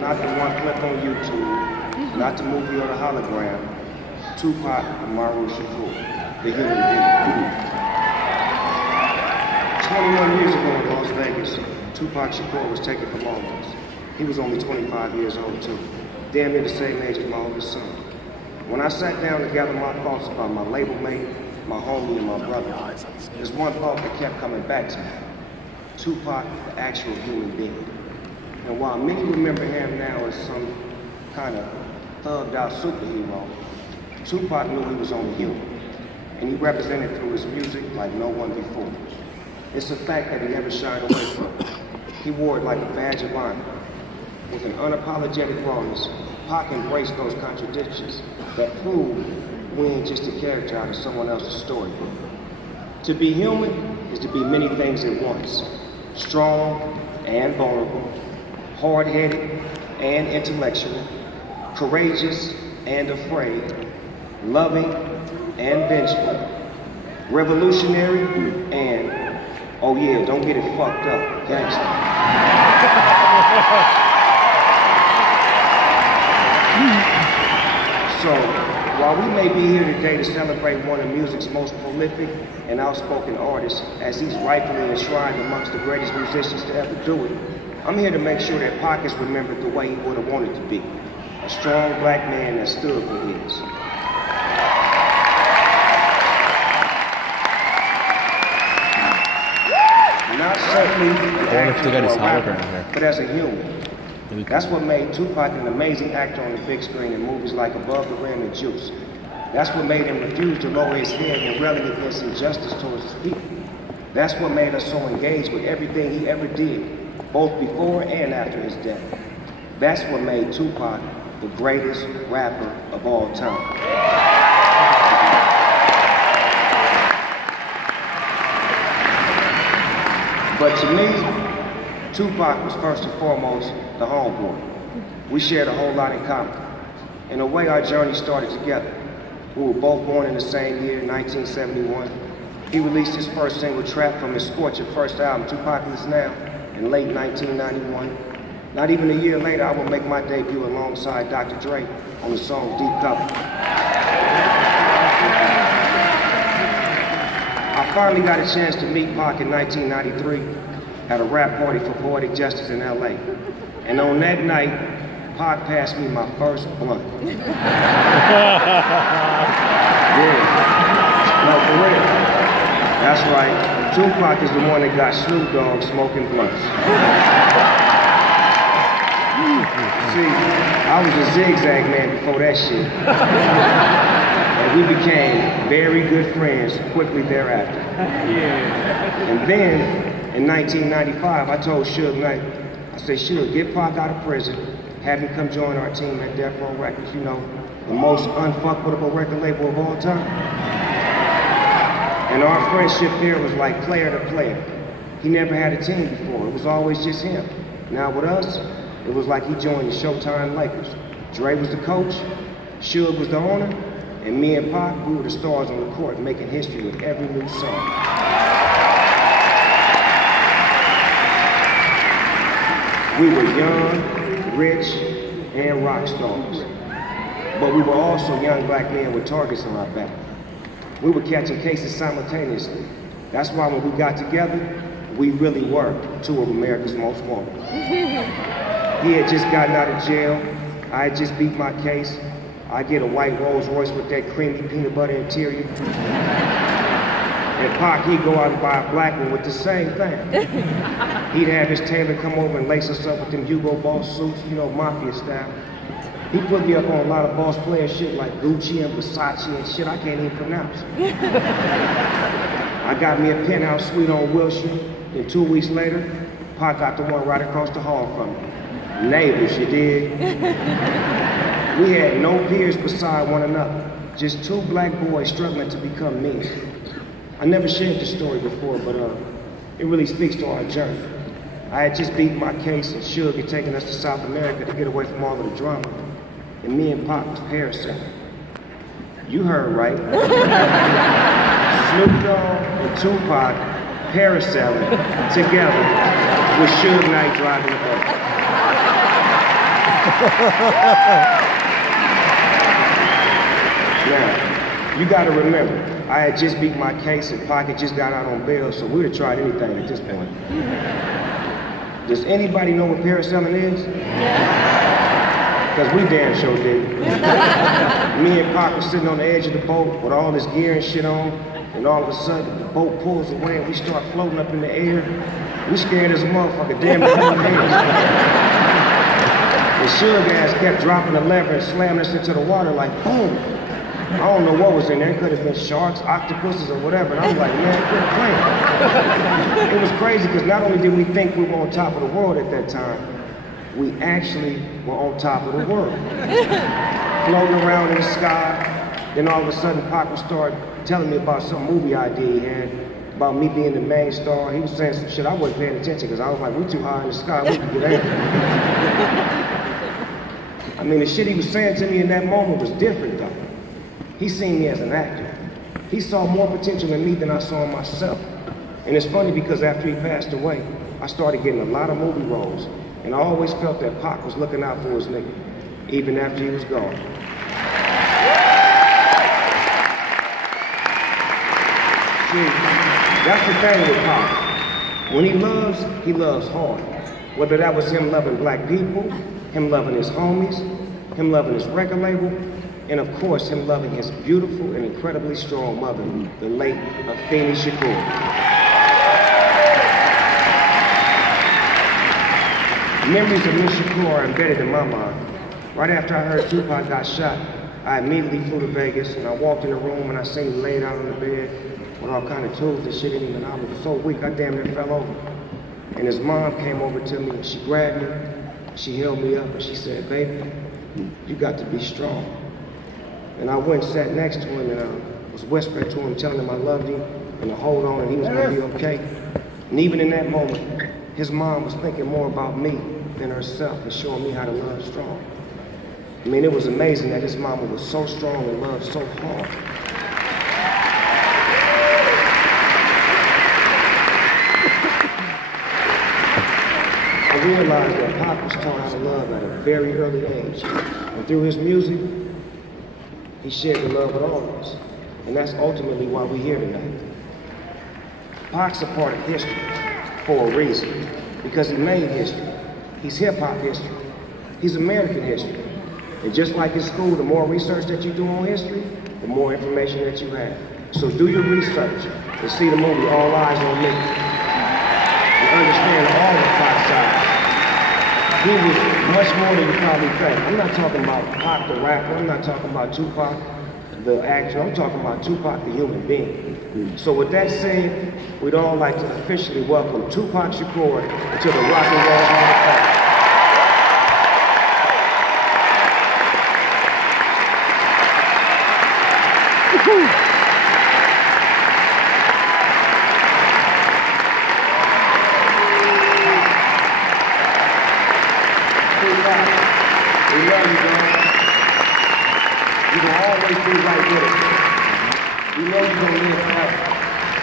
not the one clip on YouTube, not the movie or the hologram. Tupac Amaru Shakur, the human being. 21 years ago in Las Vegas, Tupac Shakur was taken from all of us. He was only 25 years old too, damn near the same age as my oldest son. When I sat down to gather my thoughts about my label mate, my homie, and my brother, there's one thought that kept coming back to me. Tupac, the actual human being. And while many remember him now as some kind of thugged out superhero, Tupac knew he was only human, and he represented through his music like no one before. It's a fact that he never shied away from. He wore it like a badge of honor. With an unapologetic rawness, Pac embraced those contradictions that prove we ain't just a character out of someone else's storybook. To be human is to be many things at once. Strong and vulnerable, hard-headed and intellectual, courageous and afraid, loving and vengeful, revolutionary and, oh yeah, don't get it fucked up, gangsta. So, while we may be here today to celebrate one of music's most prolific and outspoken artists, as he's rightfully enshrined amongst the greatest musicians to ever do it, I'm here to make sure that Pac is remembered the way he would have wanted to be. A strong black man that stood for his. Not simply an actor or a rapper, but as a human. That's what made Tupac an amazing actor on the big screen in movies like Above the Rim and Juice. That's what made him refuse to lower his head and railing against injustice towards his people. That's what made us so engaged with everything he ever did, both before and after his death. That's what made Tupac the greatest rapper of all time. But to me, Tupac was first and foremost the homeboy. We shared a whole lot in common. In a way, our journey started together. We were both born in the same year, 1971. He released his first single, Trap, from his scorching first album, Tupac Is Now, in late 1991. Not even a year later, I would make my debut alongside Dr. Dre on the song Deep Cover. I finally got a chance to meet Pac in 1993 at a rap party for Poetic Justice in LA. And on that night, Pac passed me my first blunt. Yeah. No, for real. That's right. Tupac is the one that got Snoop Dogg smoking blunts. See, I was a zigzag man before that shit. And we became very good friends quickly thereafter. Yeah. And then, in 1995, I told Suge Knight, I said, Suge, get Pac out of prison, have him come join our team at Death Row Records, you know, the most unfuckable record label of all time. And our friendship there was like player to player. He never had a team before, it was always just him. Now with us, it was like he joined the Showtime Lakers. Dre was the coach, Suge was the owner, and me and Pac, we were the stars on the court making history with every new song. We were young, rich, and rock stars. But we were also young black men with targets on our back. We were catching cases simultaneously. That's why when we got together, we really were two of America's most wanted. He had just gotten out of jail. I had just beat my case. I get a white Rolls Royce with that creamy peanut butter interior. And Pac, he'd go out and buy a black one with the same thing. He'd have his tailor come over and lace us up with them Hugo Boss suits, you know, mafia style. He put me up on a lot of boss player shit like Gucci and Versace and shit I can't even pronounce. I got me a penthouse suite on Wilshire, and 2 weeks later, Pac got the one right across the hall from me. Neighbors, you dig? We had no peers beside one another, just two black boys struggling to become men. I never shared this story before, but it really speaks to our journey. I had just beaten my case, and Suge had taken us to South America to get away from all of the drama. And me and Pac was parasailing. You heard right. Snoop Dogg and Tupac parasailing together with Suge Knight driving the boat. Now, you gotta remember, I had just beat my case and Pocket just got out on bail, so we'd have tried anything at this point. Does anybody know what parasailing is? Because we damn sure did. Me and Pac were sitting on the edge of the boat with all this gear and shit on, and all of a sudden the boat pulls away and we start floating up in the air. We scared as a motherfucker, damn near our hands. The sugar gas kept dropping the lever and slamming us into the water like boom. I don't know what was in there. It could have been sharks, octopuses, or whatever. And I'm like, man, quit playing. It was crazy because not only did we think we were on top of the world at that time, we actually were on top of the world. Floating around in the sky. Then all of a sudden, Pac would start telling me about some movie idea he had, about me being the main star. He was saying some shit I wasn't paying attention because I was like, we're too high in the sky, we can get out. I mean, the shit he was saying to me in that moment was different though. He seen me as an actor. He saw more potential in me than I saw in myself. And it's funny because after he passed away, I started getting a lot of movie roles. And I always felt that Pac was looking out for his nigga, even after he was gone. See, that's the thing with Pac. When he loves hard. Whether that was him loving black people, him loving his homies, him loving his record label, and of course, him loving his beautiful and incredibly strong mother, the late Afeni Shakur. Memories of Miss Shakur are embedded in my mind. Right after I heard Tupac got shot, I immediately flew to Vegas, and I walked in the room and I seen him laid out on the bed with all kind of tools and shit in him, and I was so weak, I damn near fell over. And his mom came over to me and she grabbed me, she held me up and she said, baby, you got to be strong. And I went and sat next to him and I was whispering to him, telling him I loved him and to hold on and he was gonna be okay. And even in that moment, his mom was thinking more about me than herself and showing me how to love strong. I mean, it was amazing that his mama was so strong and loved so hard. I realized that Pac was taught how to love at a very early age. And through his music, he shared the love with all of us. And that's ultimately why we're here tonight. Pac's a part of history for a reason. Because he made history. He's hip-hop history. He's American history. And just like in school, the more research that you do on history, the more information that you have. So do your research and see the movie All Eyes on Me. And understand all the Pac sides. He was much more than you probably think. I'm not talking about Pac the rapper. I'm not talking about Tupac the actor. I'm talking about Tupac the human being. So with that said, we'd all like to officially welcome Tupac Shakur to the Rock and Roll Hall of Fame. We love you, man. You will always be right with us. We know you're going to live forever.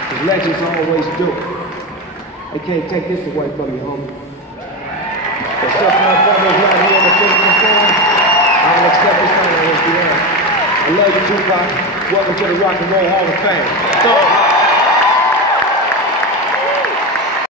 Because legends always do. They can't take this away from you, homie. Except for my brother's not here in the physical form, I'll accept this honor as the end. I love you, Tupac. Welcome to the Rock and Roll Hall of Fame.